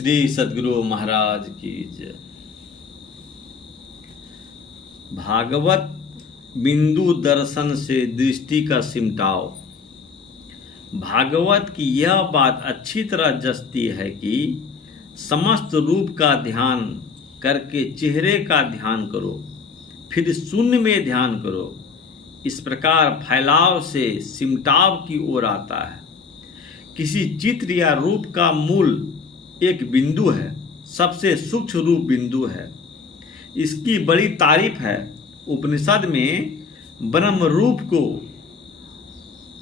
श्री सद्गुरु महाराज की जय। भागवत बिंदु दर्शन से दृष्टि का सिमटाव। भागवत की यह बात अच्छी तरह जचती है कि समस्त रूप का ध्यान करके चेहरे का ध्यान करो, फिर शून्य में ध्यान करो। इस प्रकार फैलाव से सिमटाव की ओर आता है। किसी चित्र या रूप का मूल एक बिंदु है, सबसे सूक्ष्म रूप बिंदु है। इसकी बड़ी तारीफ है। उपनिषद में ब्रह्म रूप को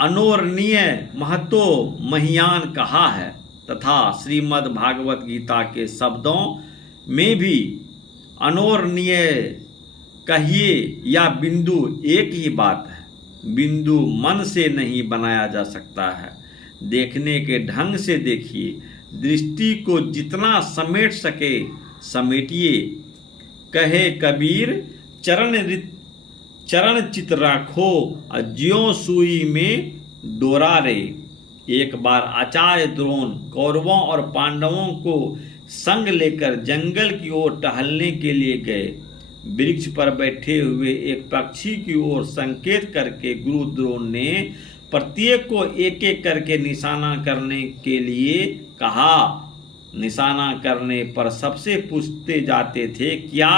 अनोरणीय महतो महियान कहा है तथा श्रीमद् भागवत गीता के शब्दों में भी अनोरणीय कहिए या बिंदु एक ही बात है। बिंदु मन से नहीं बनाया जा सकता है। देखने के ढंग से देखिए, दृष्टि को जितना समेट सके समेटिए। कहे कबीर चरण चित राखो ज्यों सुई में डोरा रे। एक बार आचार्य द्रोण कौरवों और पांडवों को संग लेकर जंगल की ओर टहलने के लिए गए। वृक्ष पर बैठे हुए एक पक्षी की ओर संकेत करके गुरु द्रोण ने प्रत्येक को एक एक करके निशाना करने के लिए कहा। निशाना करने पर सबसे पूछते जाते थे क्या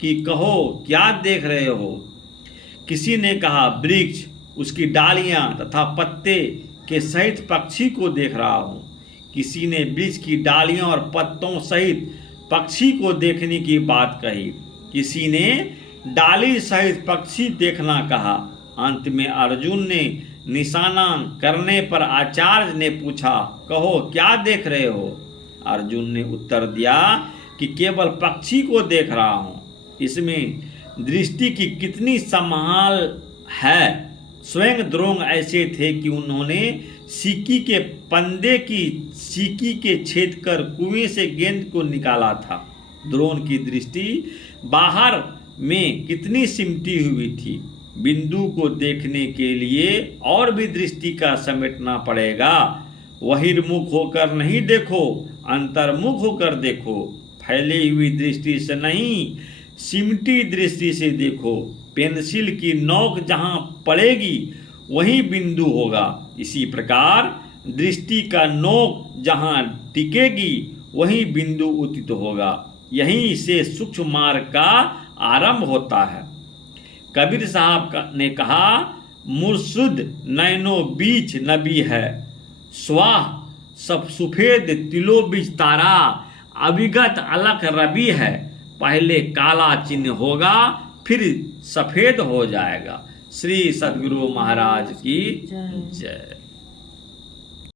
कि कहो क्या देख रहे हो। किसी ने कहा वृक्ष, उसकी डालियां तथा पत्ते के सहित पक्षी को देख रहा हूँ। किसी ने वृक्ष की डालियों और पत्तों सहित पक्षी को देखने की बात कही। किसी ने डाली सहित पक्षी देखना कहा। अंत में अर्जुन ने निशाना करने पर आचार्य ने पूछा कहो क्या देख रहे हो। अर्जुन ने उत्तर दिया कि केवल पक्षी को देख रहा हूँ। इसमें दृष्टि की कितनी संभाल है। स्वयं द्रोण ऐसे थे कि उन्होंने सिक्की के पंदे की सिक्की के छेद कर कुएं से गेंद को निकाला था। द्रोण की दृष्टि बाहर में कितनी सिमटी हुई थी। बिंदु को देखने के लिए और भी दृष्टि का समेटना पड़ेगा। बहिर्मुख होकर नहीं देखो, अंतर्मुख होकर देखो। फैली हुई दृष्टि से नहीं, सिमटी दृष्टि से देखो। पेंसिल की नोक जहाँ पड़ेगी वही बिंदु होगा। इसी प्रकार दृष्टि का नोक जहाँ टिकेगी वही बिंदु उदित होगा। यहीं से सूक्ष्म मार्ग का आरंभ होता है। कबीर साहब ने कहा मुर्शुद नैनो बीच नबी है, स्वाह सब सुफेद तिलो बीच तारा, अविगत अलख रवि है। पहले काला चिन्ह होगा फिर सफेद हो जाएगा। श्री सद्गुरु महाराज की जय।